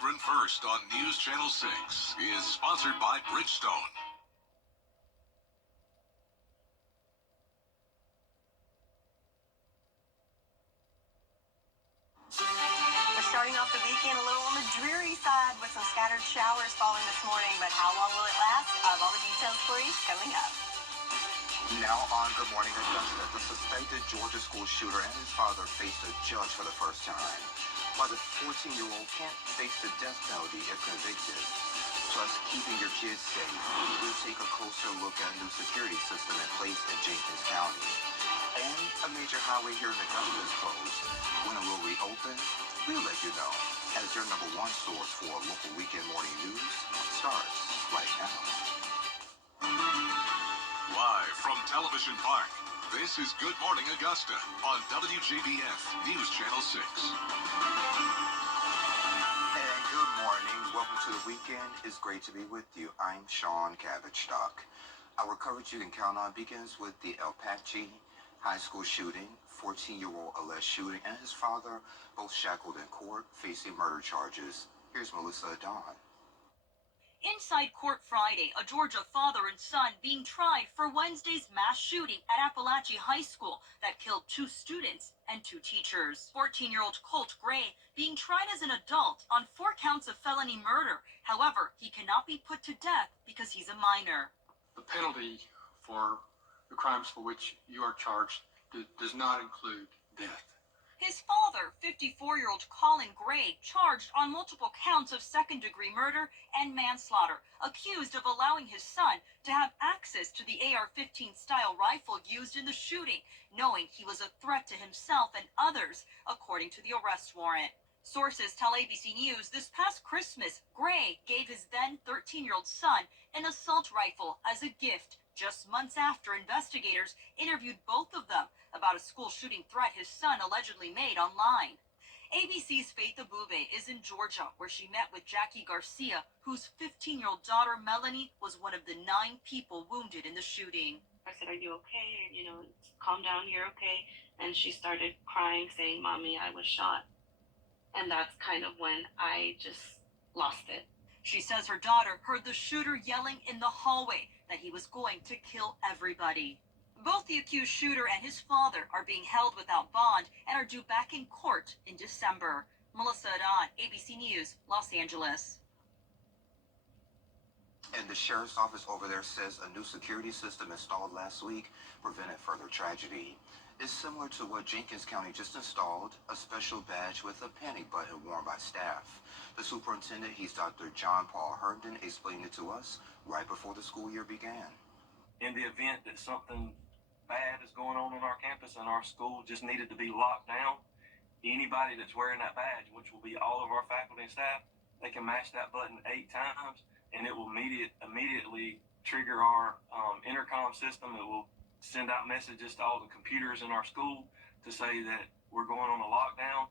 Children First on News Channel 6 is sponsored by Bridgestone. We're starting off the weekend a little on the dreary side with some scattered showers falling this morning, but how long will it last? I have all the details for you coming up. Now on Good Morning Augusta, the suspected Georgia school shooter and his father faced a judge for the first time, while the 14-year-old can't face the death penalty if convicted. Plus, keeping your kids safe. We'll take a closer look at a new security system in place in Jenkins County. And a major highway here in Augusta is closed. When it will reopen, we'll let you know, as your number one source for local weekend morning news starts right now. Live from Television Park, this is Good Morning Augusta on WJBF News Channel 6. And good morning. Welcome to the weekend. It's great to be with you. I'm Sean Cabbage-Stock. Our coverage you can count on begins with the El Pachi high school shooting. 14-year-old alleged shooting and his father both shackled in court facing murder charges. Here's Melissa Dawn. Inside court Friday, a Georgia father and son being tried for Wednesday's mass shooting at Appalachia High School that killed 2 students and 2 teachers. 14-year-old Colt Gray being tried as an adult on 4 counts of felony murder. However, he cannot be put to death because he's a minor. The penalty for the crimes for which you are charged does not include death. His father, 54-year-old Colin Gray, charged on multiple counts of second-degree murder and manslaughter, accused of allowing his son to have access to the AR-15 style rifle used in the shooting, knowing he was a threat to himself and others, according to the arrest warrant. Sources tell ABC News this past Christmas, Gray gave his then 13-year-old son an assault rifle as a gift, just months after investigators interviewed both of them about a school shooting threat his son allegedly made online. ABC's Faith Abube is in Georgia, where she met with Jackie Garcia, whose 15-year-old daughter, Melanie, was one of the 9 people wounded in the shooting. I said, "Are you okay? Calm down, you're okay." And she started crying, saying, "Mommy, I was shot." And that's kind of when I just lost it. She says her daughter heard the shooter yelling in the hallway that he was going to kill everybody. Both the accused shooter and his father are being held without bond and are due back in court in December. Melissa Adon, ABC News, Los Angeles. And the sheriff's office over there says a new security system installed last week prevented further tragedy. It's similar to what Jenkins County just installed, a special badge with a panic button worn by staff. The superintendent, he's Dr. John Paul Herndon, explained it to us right before the school year began. In the event that something bad is going on our campus and our school just needed to be locked down, anybody that's wearing that badge, which will be all of our faculty and staff, they can mash that button 8 times and it will immediately trigger our intercom system. It will send out messages to all the computers in our school to say that we're going on a lockdown.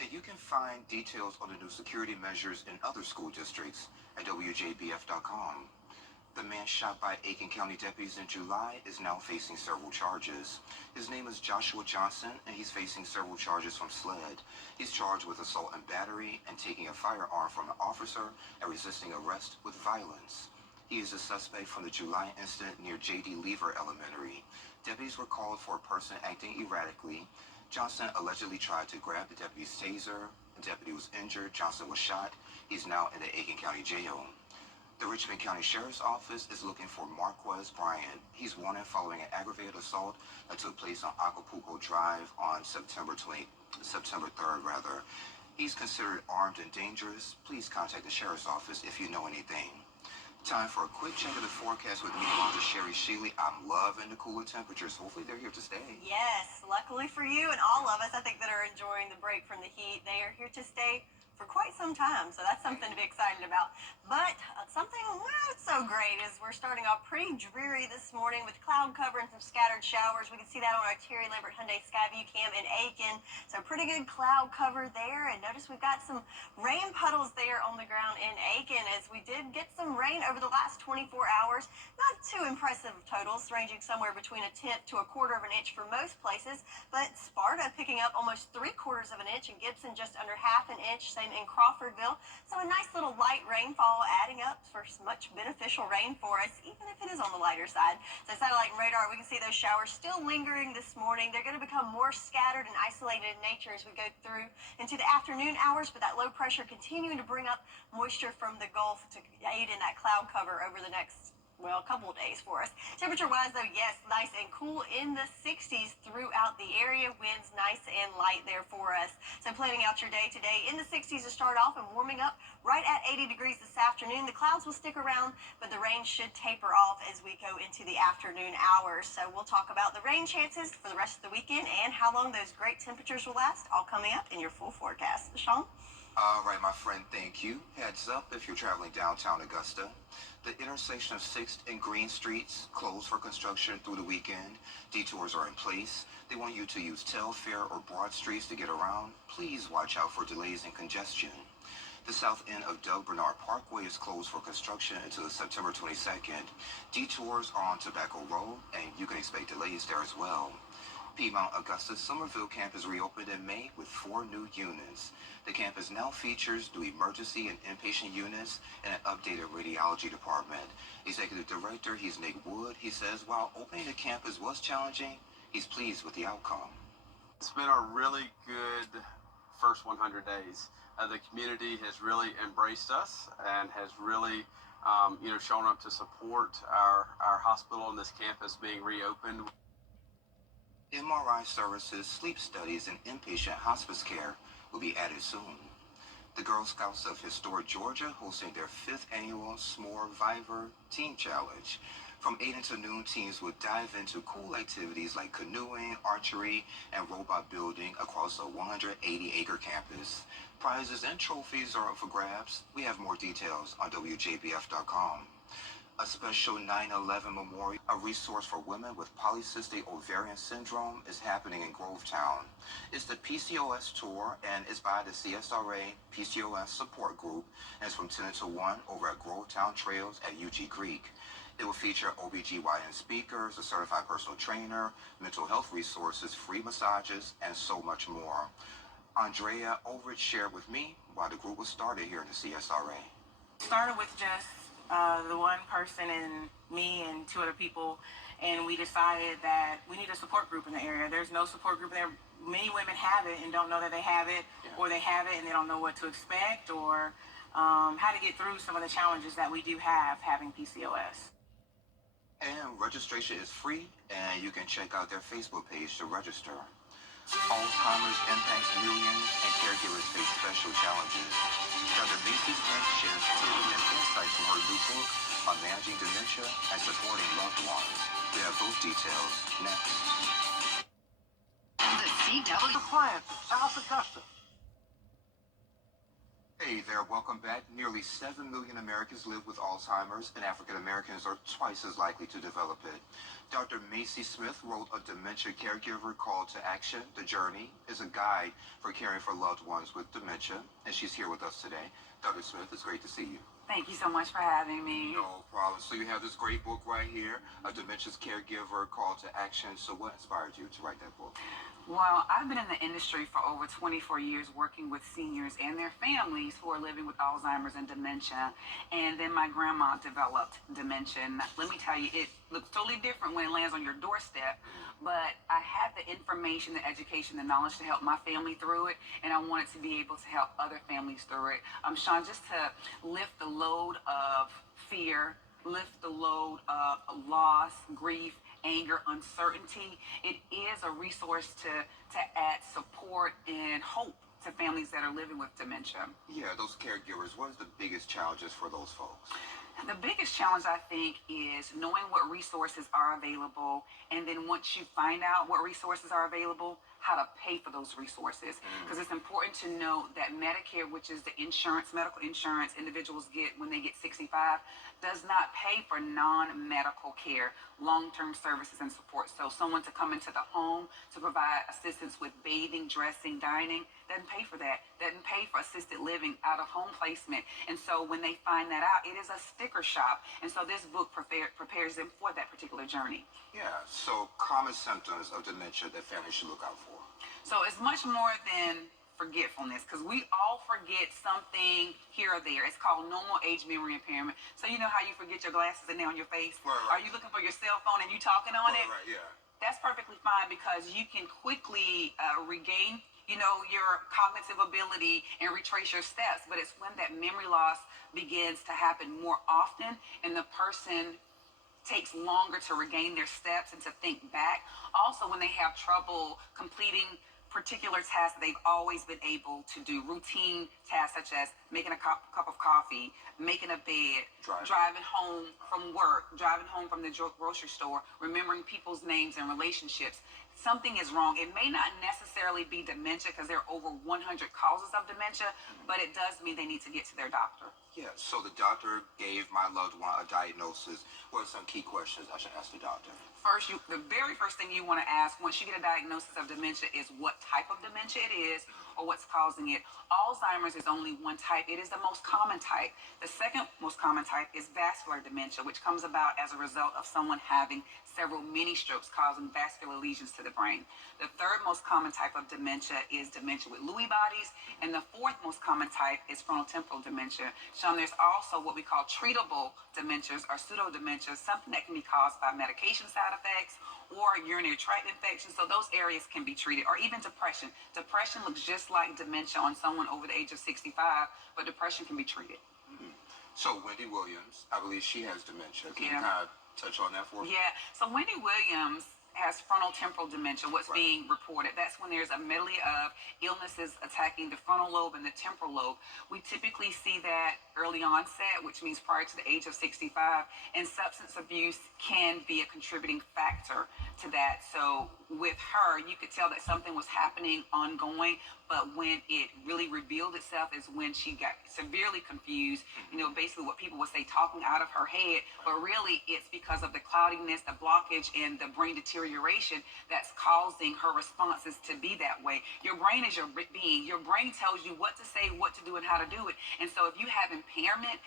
And you can find details on the new security measures in other school districts at WJBF.com. The man shot by Aiken County deputies in July is now facing several charges. His name is Joshua Johnson, and he's facing several charges from SLED. He's charged with assault and battery and taking a firearm from an officer and resisting arrest with violence. He is a suspect from the July incident near J.D. Lever Elementary. Deputies were called for a person acting erratically. Johnson allegedly tried to grab the deputy's taser. The deputy was injured. Johnson was shot. He's now in the Aiken County Jail. The Richmond County Sheriff's Office is looking for Marquez Bryant. He's wanted following an aggravated assault that took place on Acapulco Drive on September 3rd. He's considered armed and dangerous. Please contact the Sheriff's Office if you know anything. Time for a quick check of the forecast with meteorologist Sherry Sheely. I'm loving the cooler temperatures. Hopefully they're here to stay. Yes, luckily for you and all of us, I think, that are enjoying the break from the heat. They are here to stay for quite some time, so that's something to be excited about. But something not so great is we're starting off pretty dreary this morning with cloud cover and some scattered showers. We can see that on our Terry Lambert Hyundai Skyview cam in Aiken. So pretty good cloud cover there. And notice we've got some rain puddles there on the ground in Aiken, as we did get some rain over the last 24 hours. Not too impressive totals, ranging somewhere between 1/10 to 1/4 of an inch for most places. But Sparta picking up almost 3/4 of an inch, and Gibson just under 1/2 inch. Same in Crawfordville. So a nice little light rainfall adding up for much beneficial rain for us, even if it is on the lighter side. So satellite and radar, we can see those showers still lingering this morning. They're going to become more scattered and isolated in nature as we go through into the afternoon hours, but that low pressure continuing to bring up moisture from the Gulf to aid in that cloud cover over the next a couple of days for us. Temperature-wise, though, yes, nice and cool in the 60s throughout the area. Winds nice and light there for us. So planning out your day today in the 60s to start off and warming up right at 80 degrees this afternoon. The clouds will stick around, but the rain should taper off as we go into the afternoon hours. So we'll talk about the rain chances for the rest of the weekend and how long those great temperatures will last, all coming up in your full forecast. Sean? All right, my friend, thank you. Heads up if you're traveling downtown Augusta. The intersection of 6th and Green Streets closed for construction through the weekend. Detours are in place. They want you to use Telfair or Broad Streets to get around. Please watch out for delays and congestion. The south end of Doug Bernard Parkway is closed for construction until September 22nd. Detours are on Tobacco Road, and you can expect delays there as well. Piedmont Augusta's Somerville campus reopened in May with 4 new units. The campus now features new emergency and inpatient units and an updated radiology department. Executive Director, he's Nick Wood. He says while opening the campus was challenging, he's pleased with the outcome. It's been a really good first 100 days. The community has really embraced us and has really shown up to support our hospital and this campus being reopened. MRI services, sleep studies, and inpatient hospice care will be added soon. The Girl Scouts of Historic Georgia hosting their 5th annual S'more Viver Teen Challenge. From 8 until noon, teens will dive into cool activities like canoeing, archery, and robot building across a 180-acre campus. Prizes and trophies are up for grabs. We have more details on WJBF.com. A special 9/11 memorial, a resource for women with polycystic ovarian syndrome, is happening in Grovetown. It's the PCOS tour, and it's by the CSRA PCOS support group, and it's from 10 until 1 over at Grovetown Trails at UG Creek. It will feature OBGYN speakers, a certified personal trainer, mental health resources, free massages, and so much more. Andrea Overich shared with me why the group was started here in the CSRA. Started with just the one person and me and 2 other people, and we decided that we need a support group in the area. There's no support group there. Many women have it and don't know that they have it, or they have it and they don't know what to expect, or how to get through some of the challenges that we do have having PCOS. And registration is free, and you can check out their Facebook page to register. Alzheimer's impacts millions, and caregivers face special challenges. Dr. Macy Smith shares tips and insights from her new book on managing dementia and supporting loved ones. We have those details next. The CW Plants of South Augusta. Hey there, welcome back. Nearly 7 million Americans live with Alzheimer's, and African Americans are twice as likely to develop it. Dr. Macy Smith wrote a dementia caregiver call to action. The Journey is a guide for caring for loved ones with dementia, and she's here with us today. Dr. Smith, it's great to see you. Thank you so much for having me. No problem. So you have this great book right here, A Dementia's Caregiver Call to Action. So what inspired you to write that book? Well, I've been in the industry for over 24 years working with seniors and their families who are living with Alzheimer's and dementia. And then my grandma developed dementia. And let me tell you, it looks totally different when it lands on your doorstep. But I had the information, the education, the knowledge to help my family through it. And I wanted to be able to help other families through it. Sean, just to lift the load of fear, lift the load of loss, grief, anger, uncertainty. It is a resource to add support and hope to families that are living with dementia. Yeah, those caregivers, what is the biggest challenges for those folks? The biggest challenge, I think, is knowing what resources are available, and then once you find out what resources are available, how to pay for those resources. Because it's important to note that Medicare, which is the insurance, medical insurance individuals get when they get 65, does not pay for non-medical care, long-term services and support. So someone to come into the home to provide assistance with bathing, dressing, dining, doesn't pay for that. Doesn't pay for assisted living, out-of-home placement. And so when they find that out, it is a sticker shock. And so this book prepares them for that particular journey. Yeah, so common symptoms of dementia that families should look out for. So it's much more than forgetfulness, because we all forget something here or there. It's called normal age memory impairment. So you know how you forget your glasses and they're on your face? Right. Are you looking for your cell phone and you talking on it? Right, yeah. That's perfectly fine, because you can quickly regain, your cognitive ability and retrace your steps. But it's when that memory loss begins to happen more often and the person takes longer to regain their steps and to think back. Also, when they have trouble completing particular tasks that they've always been able to do, routine tasks such as making a cup of coffee, making a bed, driving home from work, driving home from the grocery store, remembering people's names and relationships. Something is wrong. It may not necessarily be dementia, because there are over 100 causes of dementia, but it does mean they need to get to their doctor. Yeah, so the doctor gave my loved one a diagnosis. What are some key questions I should ask the doctor? First, the very first thing you want to ask once you get a diagnosis of dementia is what type of dementia it is or what's causing it. Alzheimer's is only one type. It is the most common type. The second most common type is vascular dementia, which comes about as a result of someone having several mini strokes causing vascular lesions to the brain. The third most common type of dementia is dementia with Lewy bodies, and the fourth most common type is frontotemporal dementia. So there's also what we call treatable dementias or pseudo-dementias, something that can be caused by medication side effects or urinary tract infections. So those areas can be treated, or even depression. Depression looks just like dementia on someone over the age of 65, but depression can be treated. So Wendy Williams, I believe she has dementia. Can you Yeah. kind of touch on that for me? Yeah, so Wendy Williams has frontotemporal dementia, what's being reported. That's when there's a medley of illnesses attacking the frontal lobe and the temporal lobe. We typically see that early onset, which means prior to the age of 65, and substance abuse can be a contributing factor to that. So with her, you could tell that something was happening ongoing, but when it really revealed itself is when she got severely confused, basically what people would say talking out of her head, but really it's because of the cloudiness, the blockage, and the brain deterioration that's causing her responses to be that way. Your brain is your being. Your brain tells you what to say, what to do, and how to do it. And so if you have impairment,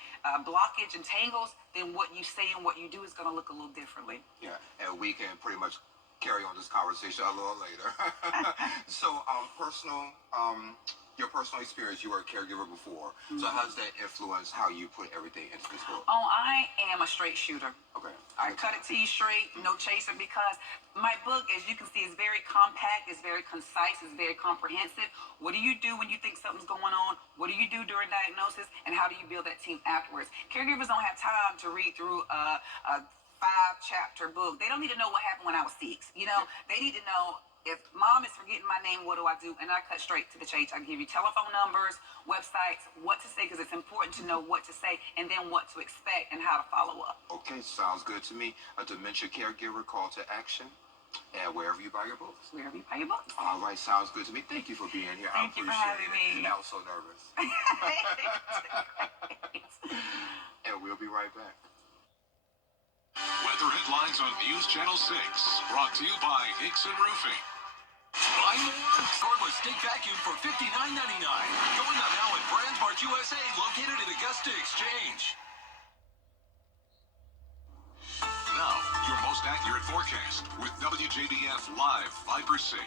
blockage, and tangles, then what you say and what you do is going to look a little differently. Yeah, and we can pretty much carry on this conversation a little later. So, your personal experience, you were a caregiver before. So how does that influence how you put everything into this book? Oh, I am a straight shooter. Okay. I cut it to you straight, no chaser, because my book, as you can see, is very compact, it's very concise, it's very comprehensive. What do you do when you think something's going on? What do you do during diagnosis? And how do you build that team afterwards? Caregivers don't have time to read through a 5-chapter book. They don't need to know what happened when I was 6. They need to know, if mom is forgetting my name, what do I do? And I cut straight to the chase. I give you telephone numbers, websites, what to say, because it's important to know what to say and then what to expect and how to follow up. Okay, sounds good to me. A dementia caregiver call to action, and wherever you buy your books. Wherever you buy your books. All right, sounds good to me. Thank you for being here. Thank you for having me. I was so nervous. And we'll be right back. Weather headlines on News Channel 6, brought to you by Hickson Roofing. Buy more? Cordless stick vacuum for $59.99. Going on now at Brands Mart USA, located at Augusta Exchange. Now, your most accurate forecast with WJBF Live Viper 6.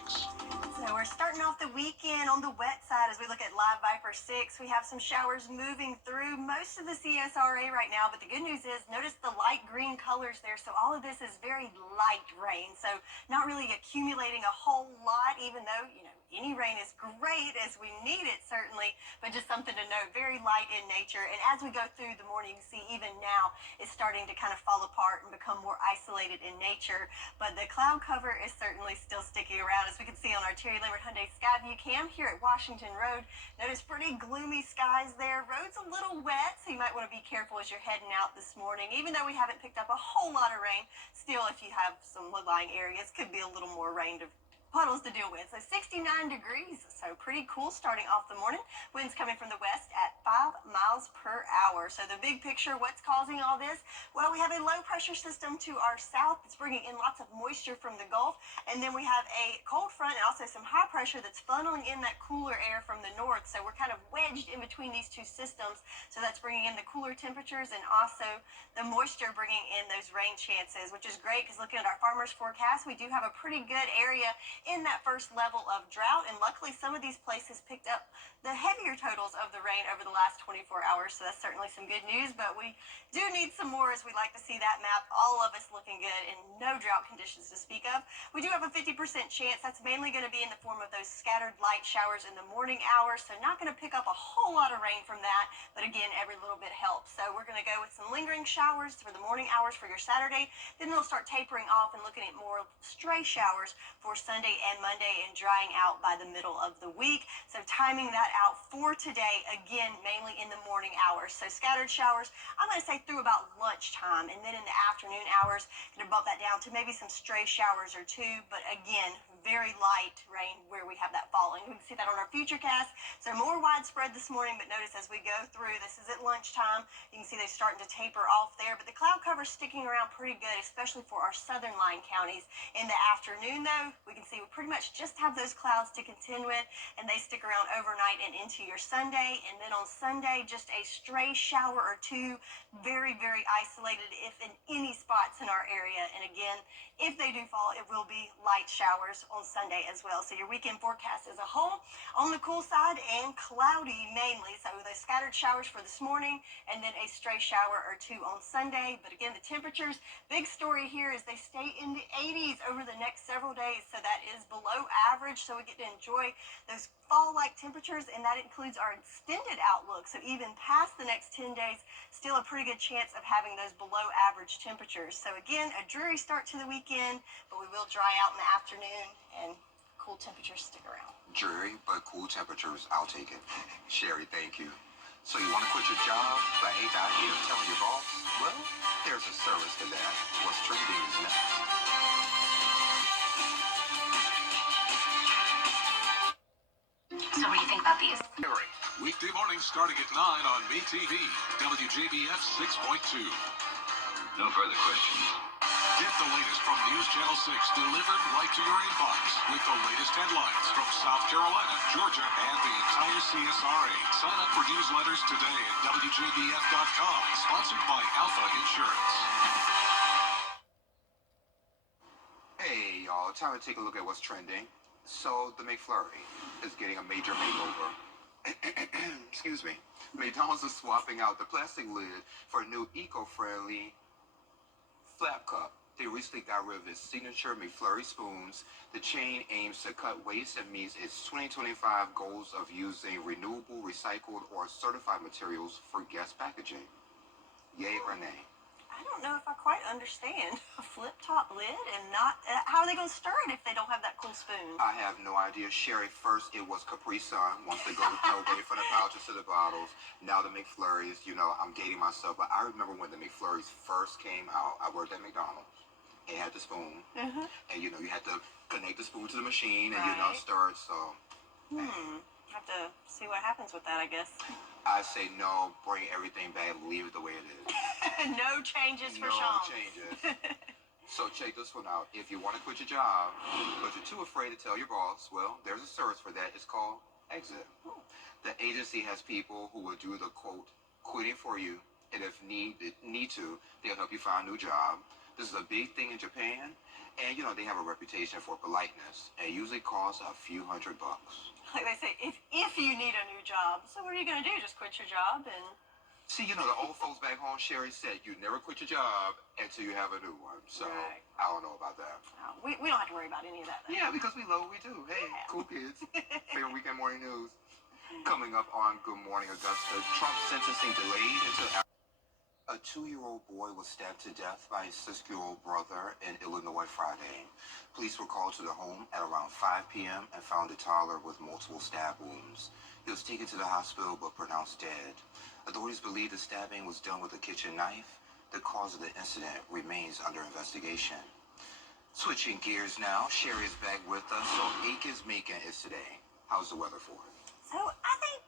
So we're starting off the weekend on the wet side as we look at Live Viper 6. We have some showers moving through most of the CSRA right now, but the good news is, notice the light green colors there. So all of this is very light rain. So not really accumulating a whole lot, even though, any rain is great as we need it, certainly, but just something to note, very light in nature. And as we go through the morning, you see even now it's starting to kind of fall apart and become more isolated in nature. But the cloud cover is certainly still sticking around, as we can see on our Terry Lambert Hyundai Skyview cam here at Washington Road. Notice pretty gloomy skies there. Road's a little wet, so you might want to be careful as you're heading out this morning. Even though we haven't picked up a whole lot of rain, still, if you have some low-lying areas, could be a little more rain to puddles to deal with. So 69 degrees, so pretty cool starting off the morning. Winds coming from the west at 5 miles per hour. hour. So the big picture, what's causing all this? Well, we have a low pressure system to our south that's bringing in lots of moisture from the Gulf. And then we have a cold front and also some high pressure that's funneling in that cooler air from the north. So we're kind of wedged in between these two systems. So that's bringing in the cooler temperatures and also the moisture bringing in those rain chances, which is great because looking at our farmers forecast, we do have a pretty good area in that first level of drought. And luckily, some of these places picked up the heavier totals of the rain over the last 24 hours. So that's certainly some good news, but we do need some more as we like to see that map. All of us looking good and no drought conditions to speak of. We do have a 50% chance. That's mainly going to be in the form of those scattered light showers in the morning hours. So not going to pick up a whole lot of rain from that, but again, every little bit helps. So we're going to go with some lingering showers for the morning hours for your Saturday. Then they'll start tapering off and looking at more stray showers for Sunday and Monday and drying out by the middle of the week. So timing that out for today, again, mainly in the morning hours. So scattered showers, I'm going to say through about lunchtime, and then in the afternoon hours, going to bump that down to maybe some stray showers or two, but again, very light rain where we have that falling. We can see that on our futurecast. So more widespread this morning, but notice as we go through, this is at lunchtime, you can see they're starting to taper off there, but the cloud cover's sticking around pretty good, especially for our southern line counties. In the afternoon, though, we can see we pretty much just have those clouds to contend with, and they stick around overnight and into your Sunday. And then on Sunday, just a stray shower or two, very, very isolated, if in any spots in our area. And again, if they do fall, it will be light showers on Sunday as well. So your weekend forecast as a whole, on the cool side and cloudy mainly. So those scattered showers for this morning, and then a stray shower or two on Sunday. But again, the temperatures, big story here is they stay in the 80s over the next several days. So that is below average. So we get to enjoy those fall-like temperatures, and that includes our extended outlook. So even past the next 10 days, still a pretty good chance of having those below average temperatures. So again, a dreary start to the weekend, but we will dry out in the afternoon and cool temperatures stick around. Dreary, but cool temperatures. I'll take it. Sherry, thank you. So you want to quit your job, but hate the idea of telling your boss? Well, there's a service to that. What's trending is next. So what do you think about these? Weekday mornings starting at 9 on MeTV, WJBF 6.2. No further questions. Get the latest from News Channel 6 delivered right to your inbox with the latest headlines from South Carolina, Georgia, and the entire CSRA. Sign up for newsletters today at WJBF.com. Sponsored by Alpha Insurance. Hey, y'all. Time to take a look at what's trending. So, the McFlurry is getting a major makeover. Excuse me. McDonald's is swapping out the plastic lid for a new eco-friendly flap cup. They recently got rid of its signature McFlurry spoons. The chain aims to cut waste and meets its 2025 goals of using renewable, recycled, or certified materials for guest packaging. Yay or nay? I don't know if I quite understand a flip-top lid and not, how are they going to stir it if they don't have that cool spoon? I have no idea. Sherry, first it was Capri Sun, wants to go away from the pouches to the bottles. Now the McFlurries, you know, I'm gating myself, but I remember when the McFlurries first came out, I worked at McDonald's. It had the spoon, and you know, you had to connect the spoon to the machine and, you know, stir it, so. Have to see what happens with that, I guess. I say no, bring everything back, leave it the way it is. No changes for No Sean. changes. So check this one out. If you want to quit your job, but you're too afraid to tell your boss, well, there's a service for that. It's called Exit. The agency has people who will do the, quote, quitting for you, and if need to, they'll help you find a new job. This is a big thing in Japan, and, you know, they have a reputation for politeness, and it usually costs a few $100. Like they say, if you need a new job. So what are you going to do? Just quit your job and... See, you know, the old folks back home, Sherry said, you never quit your job until you have a new one. So, I don't know about that. We don't have to worry about any of that, though. Yeah, because we love what we do. Hey, cool kids. Favorite weekend morning news. Coming up on Good Morning Augusta, Trump sentencing delayed until... A 2-year-old boy was stabbed to death by his 6-year-old brother in Illinois Friday. Police were called to the home at around 5 p.m. and found the toddler with multiple stab wounds. He was taken to the hospital but pronounced dead. Authorities believe the stabbing was done with a kitchen knife. The cause of the incident remains under investigation. Switching gears now, Sherry is back with us. So Aiken's Macon is today. How's the weather for it? So I think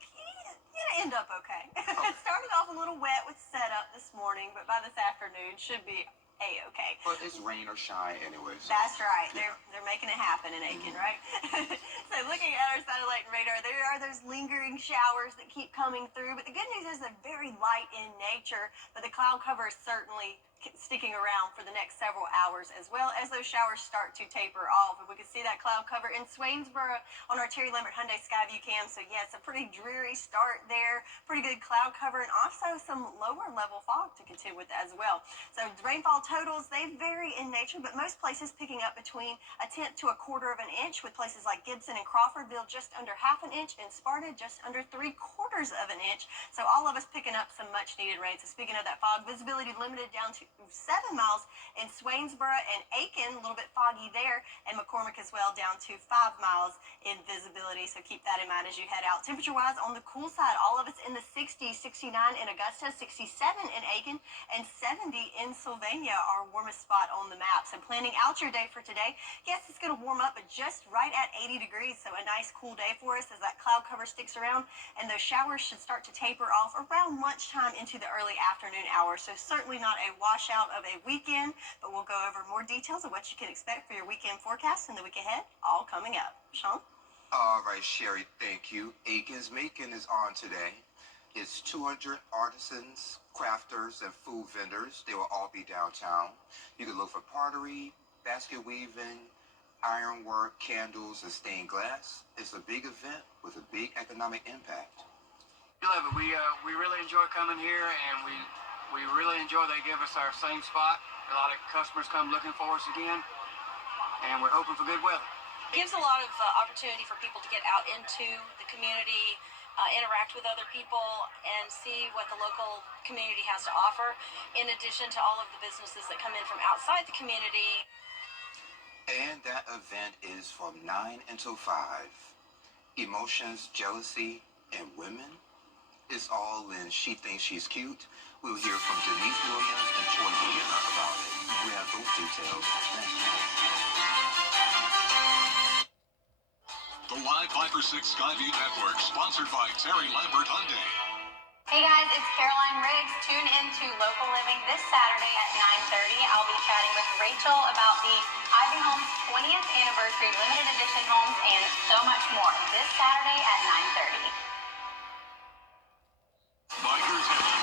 it end up okay. It started off a little wet with morning, but by this afternoon should be A-okay. But it's rain or shine anyway. So. That's right. Yeah. They're making it happen in Aiken, right? So looking at our satellite and radar, there are those lingering showers that keep coming through. But the good news is they're very light in nature, but the cloud cover is certainly sticking around for the next several hours, as well as those showers start to taper off. And we can see that cloud cover in Swainsboro on our Terry Lambert Hyundai Skyview cam. So yeah, it's a pretty dreary start there. Pretty good cloud cover, and also some lower level fog to contend with as well. So rainfall totals, they vary in nature, but most places picking up between 1/10 to 1/4 of an inch, with places like Gibson and Crawfordville just under 1/2 inch, and Sparta just under 3/4 of an inch. So all of us picking up some much needed rain. So speaking of that fog, visibility limited down to 7 miles in Swainsboro and Aiken, a little bit foggy there, and McCormick as well, down to 5 miles in visibility. So keep that in mind as you head out. Temperature-wise, on the cool side, all of it's in the 60s, 69 in Augusta, 67 in Aiken, and 70 in Sylvania, our warmest spot on the map. So planning out your day for today, yes, it's going to warm up, but just right at 80 degrees. So a nice cool day for us as that cloud cover sticks around, and those showers should start to taper off around lunchtime into the early afternoon hours. So certainly not a washout of a weekend, but we'll go over more details of what you can expect for your weekend forecast and the week ahead, all coming up. Sean? All right, Sherry, thank you. Aiken's Macon is on today. It's 200 artisans, crafters, and food vendors. They will all be downtown. You can look for pottery, basket weaving, ironwork, candles, and stained glass. It's a big event with a big economic impact. We love it. We really enjoy coming here, and we really enjoy they give us our same spot. A lot of customers come looking for us again, and we're hoping for good weather. It gives a lot of opportunity for people to get out into the community, interact with other people, and see what the local community has to offer, in addition to all of the businesses that come in from outside the community. And that event is from 9 until 5. Emotions, jealousy, and women. It's all in She Thinks She's Cute. We'll hear from Denise Williams and Troy Skinner about it. We have those details next. The Live Viper 6 Skyview Network, sponsored by Terry Lambert Hyundai. Hey guys, it's Caroline Riggs. Tune in to Local Living this Saturday at 9:30. I'll be chatting with Rachel about the Ivy Homes 20th anniversary limited edition homes and so much more this Saturday at 9:30. Bikers Heaven.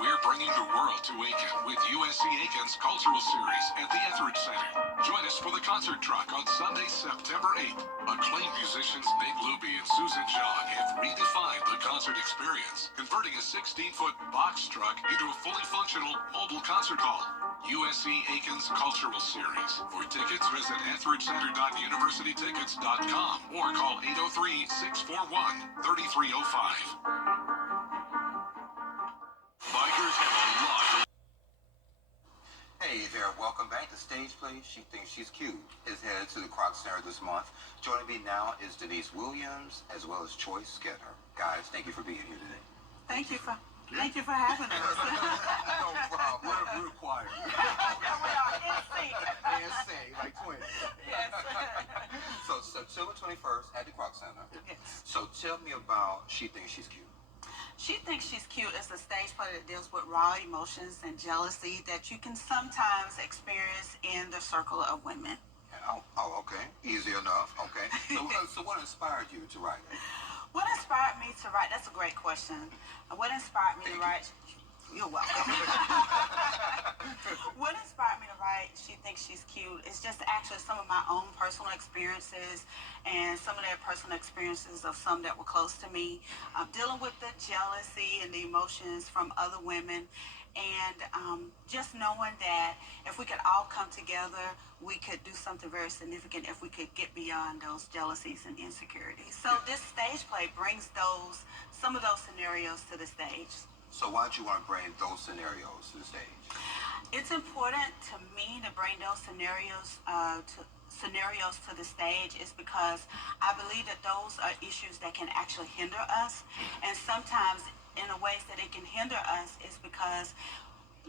We're bringing the world to Aiken with USC Aiken's Cultural Series at the Etheridge Center. Join us for the concert truck on Sunday, September 8th. Acclaimed musicians Nick Luby and Susan Jong have redefined the concert experience, converting a 16-foot box truck into a fully functional mobile concert hall. USC Aiken's Cultural Series. For tickets, visit etheridgecenter.universitytickets.com or call 803-641-3305. Bikers have a lot. Hey there, welcome back to Stage Play. She Thinks She's Cute is headed to the Croc Center this month. Joining me now is Denise Williams as well as Troy Skinner. Guys, thank you for being here today. Thank you for having us. No problem. We're choir. We are in sync. And sing like twins. Yes. So September 21st at the Croc Center. Yes. So tell me about She Thinks She's Cute. She Thinks She's Cute is a stage play that deals with raw emotions and jealousy that you can sometimes experience in the circle of women. Oh, okay. Easy enough. Okay. So what inspired you to write it? What inspired me to write? That's a great question. What inspired me to write? You're welcome. What inspired me to write She Thinks She's Cute is just actually some of my own personal experiences and some of their personal experiences of some that were close to me, dealing with the jealousy and the emotions from other women, and just knowing that if we could all come together, we could do something very significant if we could get beyond those jealousies and insecurities. So this stage play brings some of those scenarios to the stage. So why did you want to bring those scenarios to the stage? It's important to me to bring those scenarios to the stage is because I believe that those are issues that can actually hinder us, and sometimes in the ways that it can hinder us is because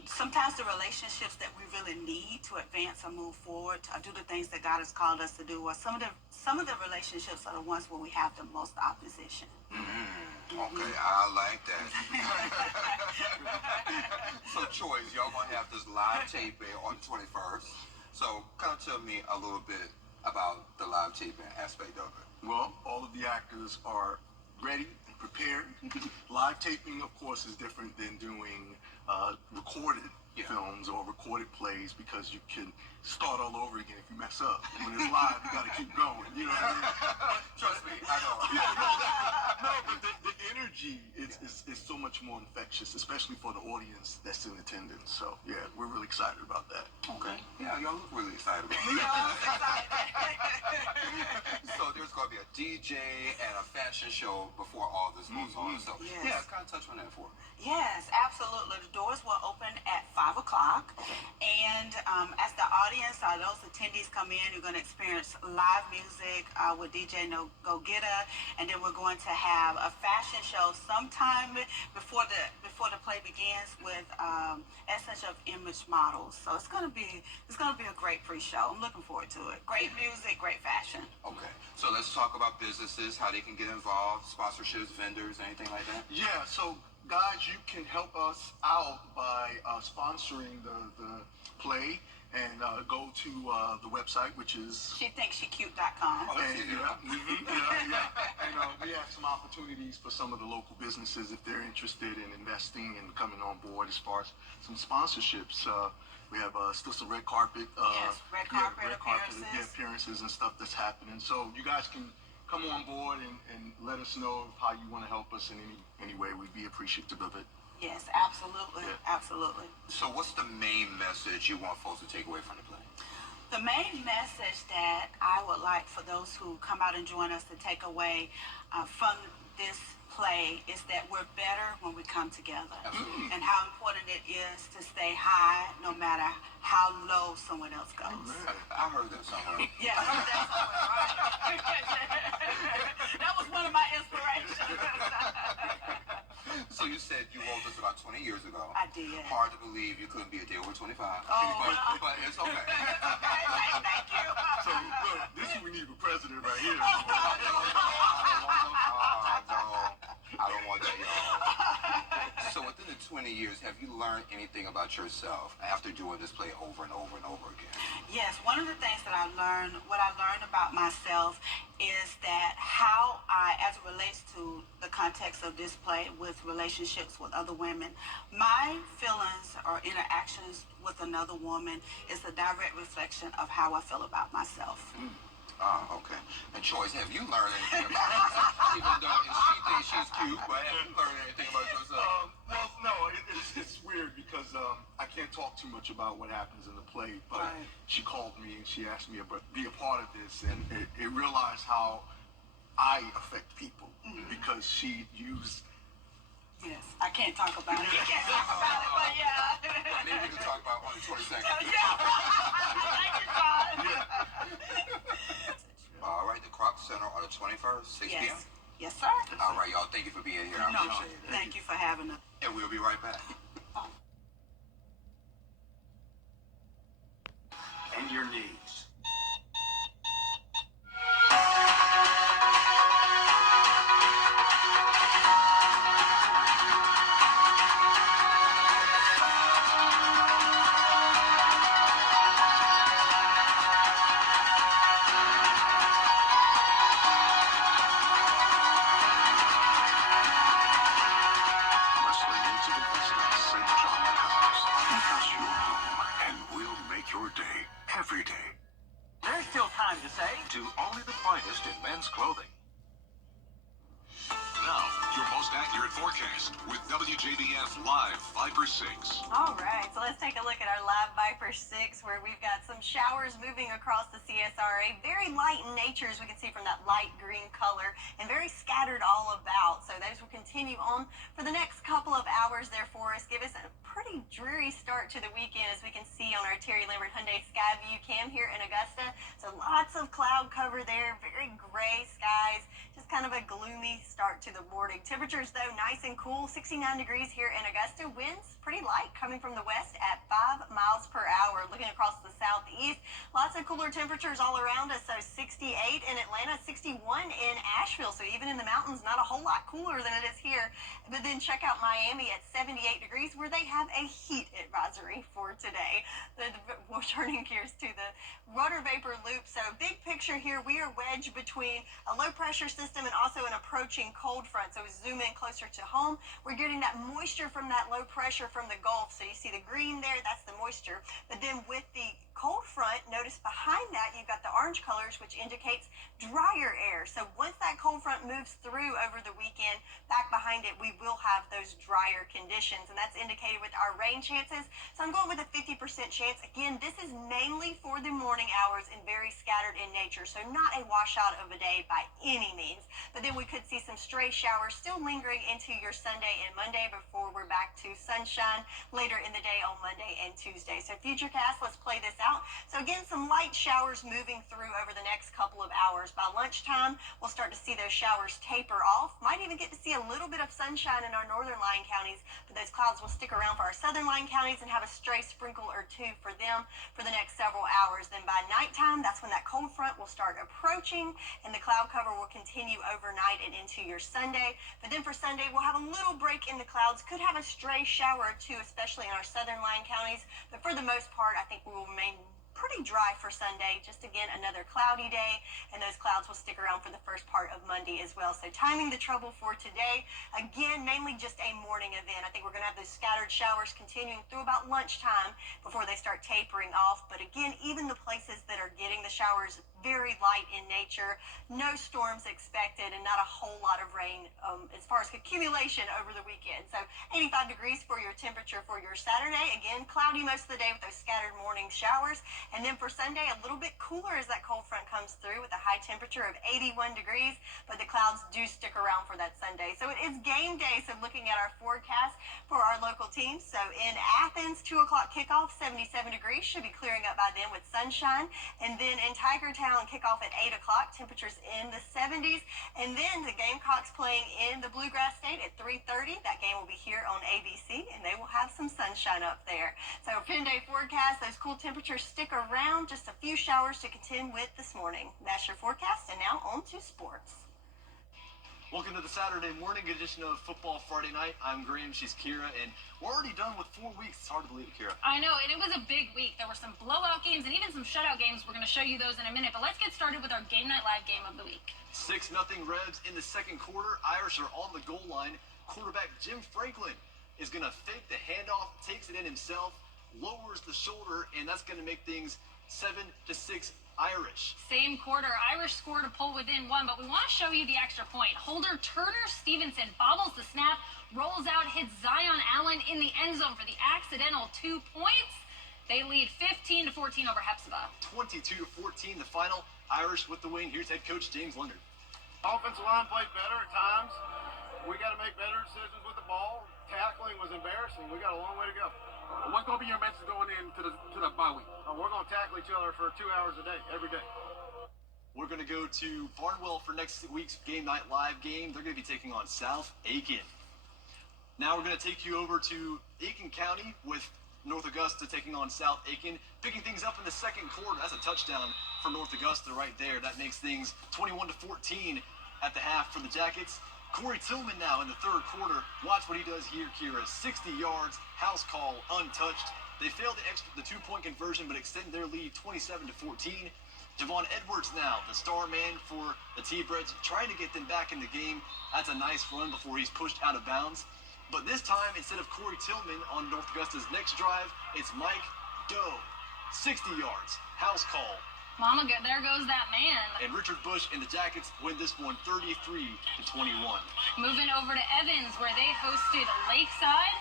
sometimes the relationships that we really need to advance or move forward or do the things that God has called us to do, or some of the relationships are the ones where we have the most opposition. Mm-hmm. Okay, I like that. So, Choice, y'all gonna have this live taping on the 21st. So, kind of tell me a little bit about the live taping aspect of it. Well, all of the actors are ready and prepared. Live taping, of course, is different than doing recorded films or recorded plays because you can start all over again if you mess up. When it's live, you got to keep going. You know what I mean? Trust me, I know. No, but the energy is so much more infectious, especially for the audience that's in attendance. So, yeah, we're really excited about that. Okay. Yeah, y'all look really excited about it. So there's going to be a DJ and a fashion show before all this goes on. So, yeah, kind of touch on that for me. Yes, absolutely. The doors will open at 5 o'clock. And as the audience, those attendees come in, you're going to experience live music with DJ No Go Getter. And then we're going to have a fashion show sometime before the play begins with essence of image models. So it's going to be a great pre-show. I'm looking forward to it. Great music, great fashion. Okay. So let's talk about businesses, how they can get involved, sponsorships, vendors, anything like that. Yeah, so guys, you can help us out by sponsoring the play and go to the website, which is SheThinksSheCute.com. And we have some opportunities for some of the local businesses if they're interested in investing and coming on board as far as some sponsorships. We have still some red carpet, red carpet appearances and stuff that's happening. So you guys can come on board and let us know how you want to help us in any way. We'd be appreciative of it. Yes, absolutely, absolutely. So what's the main message you want folks to take away from the play? The main message that I would like for those who come out and join us to take away from this play is that we're better when we come together. Absolutely. And how important it is to stay high no matter how low someone else goes. I heard that somewhere. Yeah, I heard that somewhere, right? That was one of my inspirations. So you said you wrote this about 20 years ago. I did. Hard to believe you couldn't be a day over 25. But it's okay. Thank you. So look, this is we need a president right here. I don't want that, y'all. So within the 20 years, have you learned anything about yourself after doing this play over and over and over again? Yes, one of the things that what I learned about myself is that how as it relates to the context of this play with relationships with other women, my feelings or interactions with another woman is a direct reflection of how I feel about myself. Okay. And Choice, have you learned anything about yourself? Even though she thinks she's cute, but have you learned anything about yourself? Well, no, it's weird because I can't talk too much about what happens in the play, but she called me and she asked me to be a part of this, and it realized how I affect people because she used. Yes, I can't talk about it. You can't talk about it, but yeah. Maybe we can talk about it on the 22nd. Yeah. Thank you, God. All right, the Croc Center on the 21st, 6 p.m. Yes, sir. All right, y'all. Thank you for being here. I appreciate it. Thank you for having us. And we'll be right back. And your needs. Every day. There's still time to say to only the finest in men's clothing. Now, your most accurate forecast with WJBF Live Viper 6. All right, so let's take a look at our live Viper 6 where we've got some showers moving across the CSRA. Very light in nature, as we can see from that light green color, and very scattered all about. So those will continue on for the next couple of hours there for us. Give us a pretty dreary start to the weekend, as we can see on our Terry Lambert Hyundai Skyview cam here in Augusta. So lots of cloud cover there, very gray skies, just kind of a gloomy start to the morning Temperatures, though, nice and cool. 69 degrees here in Augusta. Winds pretty light coming from the west at 5 miles per hour. Looking across the southeast, lots of cooler temperatures all around us. So 68 in Atlanta, 61 in Asheville. So even in the mountains, not a whole lot cooler than it is here. But then check out Miami at 78 degrees, where they have a heat advisory for today. We're turning gears to the water vapor loop. So big picture here, we are wedged between a low pressure system and also an approaching cold front. So we zoom in closer to home. We're getting that moisture from that low pressure from the Gulf. So you see the green there, that's the moisture. But then with the cold front, notice behind that you've got the orange colors, which indicates drier air. So once that cold front moves through over the weekend, back behind it we will have those drier conditions, and that's indicated with our rain chances. So I'm going with a 50% chance. Again, this is mainly for the morning hours and very scattered in nature, so not a washout of a day by any means. But then we could see some stray showers still lingering into your Sunday and Monday before we're back to sunshine later in the day on Monday and Tuesday. So Futurecast, let's play this out. So again, some light showers moving through over the next couple of hours. By lunchtime, we'll start to see those showers taper off. Might even get to see a little bit of sunshine in our northern line counties, but those clouds will stick around for our southern line counties and have a stray sprinkle or two for them for the next several hours. Then by nighttime, that's when that cold front will start approaching and the cloud cover will continue overnight and into your Sunday. But then for Sunday, we'll have a little break in the clouds. Could have a stray shower or two, especially in our southern line counties. But for the most part, I think we will remain pretty dry for Sunday. Just again, another cloudy day, and those clouds will stick around for the first part of Monday as well. So timing the trouble for today, again, mainly just a morning event. I think we're going to have those scattered showers continuing through about lunchtime before they start tapering off. But again, even the places that are getting the showers, very light in nature, no storms expected, and not a whole lot of rain as far as accumulation over the weekend. So 85 degrees for your temperature for your Saturday. Again, cloudy most of the day with those scattered morning showers. And then for Sunday, a little bit cooler as that cold front comes through with a high temperature of 81 degrees, but the clouds do stick around for that Sunday. So it is game day. So looking at our forecast for our local teams. So in Athens, 2 o'clock kickoff, 77 degrees, should be clearing up by then with sunshine. And then in Tigertown, kickoff at 8 o'clock, temperatures in the 70s. And then the Gamecocks playing in the Bluegrass State at 3:30. That game will be here on ABC, and they will have some sunshine up there. So 10-day forecast, those cool temperatures stick around, just a few showers to contend with this morning. That's your forecast, and now on to sports. Welcome to the Saturday morning edition of Football Friday Night. I'm Graham, she's Kira, and we're already done with 4 weeks. It's hard to believe it, Kira. I know, and it was a big week. There were some blowout games and even some shutout games. We're going to show you those in a minute, but let's get started with our Game Night Live game of the week. 6-0 Rebs in the second quarter. Irish are on the goal line. Quarterback Jim Franklin is going to fake the handoff, takes it in himself, lowers the shoulder, and that's going to make things 7-6 Irish. Same quarter, Irish scored to pull within one, but we want to show you the extra point. Holder Turner Stevenson bobbles the snap, rolls out, hits Zion Allen in the end zone for the accidental 2 points. They lead 15-14 over Hepzibah. 22-14 the final. Irish with the win. Here's head coach James Leonard. Offensive line played better at times. We got to make better decisions with the ball. Tackling was embarrassing. We got a long way to go. What's going to be your message going into the bye week? We're going to tackle each other for 2 hours a day, every day. We're going to go to Barnwell for next week's Game Night Live game. They're going to be taking on South Aiken. Now we're going to take you over to Aiken County with North Augusta taking on South Aiken. Picking things up in the second quarter. That's a touchdown for North Augusta right there. That makes things 21-14 at the half for the Jackets. Corey Tillman now in the third quarter. Watch what he does here, Kira. 60 yards, house call, untouched. They failed the 2-point conversion, but extend their lead 27-14. Javon Edwards now, the star man for the T-Breads, trying to get them back in the game. That's a nice run before he's pushed out of bounds. But this time, instead of Corey Tillman on North Augusta's next drive, it's Mike Doe. 60 yards, house call. Mama, there goes that man. And Richard Bush and the Jackets win this one 33-21. Moving over to Evans, where they hosted Lakeside.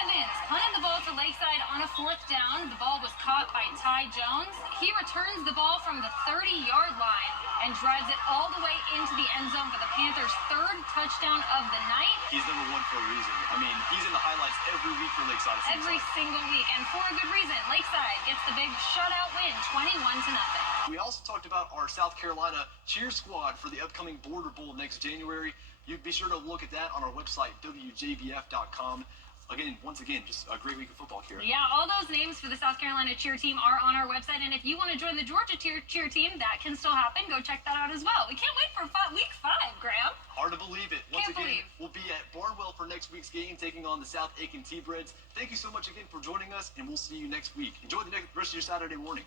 Evans punted the ball to Lakeside on a 4th down. The ball was caught by Ty Jones. He returns the ball from the 30-yard line and drives it all the way into the end zone for the Panthers' 3rd touchdown of the night. He's number one for a reason. I mean, he's in the highlights every week for Lakeside. Every single week, and for a good reason. Lakeside gets the big shutout win, 21-0. We also talked about our South Carolina cheer squad for the upcoming Border Bowl next January. You'd be sure to look at that on our website, WJBF.com. Again, once again, just a great week of football here. Yeah, all those names for the South Carolina cheer team are on our website, and if you want to join the Georgia cheer team, that can still happen. Go check that out as well. We can't wait for week 5, Graham. Hard to believe it. Once Can't again, believe. we'll be at Barnwell for next week's game, taking on the South Aiken T-Breads. Thank you so much again for joining us, and we'll see you next week. Enjoy the rest of your Saturday morning.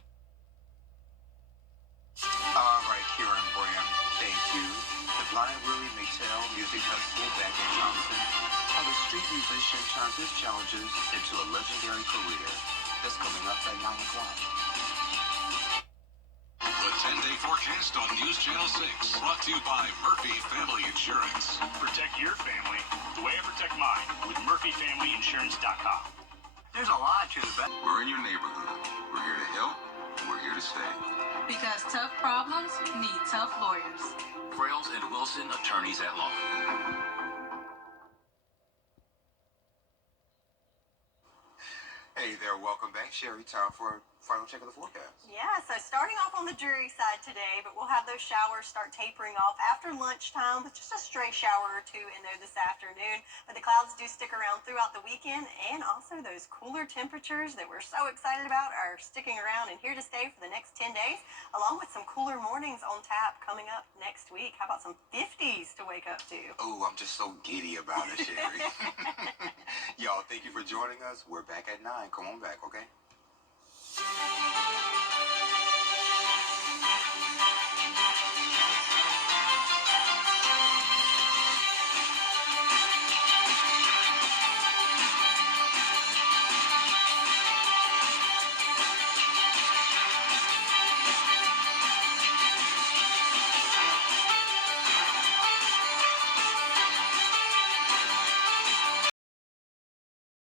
All right, Kieran Bram, thank you. The Blind Willie Maytel Music Festival back in Johnson, how the street musician turns his challenges into a legendary career. That's coming up at 9 o'clock. The 10-day forecast on News Channel 6, brought to you by Murphy Family Insurance. Protect your family the way I protect mine with MurphyFamilyInsurance.com. There's a lot to the back. We're in your neighborhood. We're here to help, and we're here to stay. Because tough problems need tough lawyers. Frails and Wilson, attorneys at law. Hey there, welcome back. Sherry, time for a final check of the forecast. Yeah, so starting off on the dreary side today, but we'll have those showers start tapering off after lunchtime with just a stray shower or two in there this afternoon. But the clouds do stick around throughout the weekend, and also those cooler temperatures that we're so excited about are sticking around and here to stay for the next 10 days, along with some cooler mornings on tap coming up next week. How about some 50s to wake up to? Oh, I'm just so giddy about it, Sherry. Y'all, thank you for joining us. We're back at 9. Come on back, okay?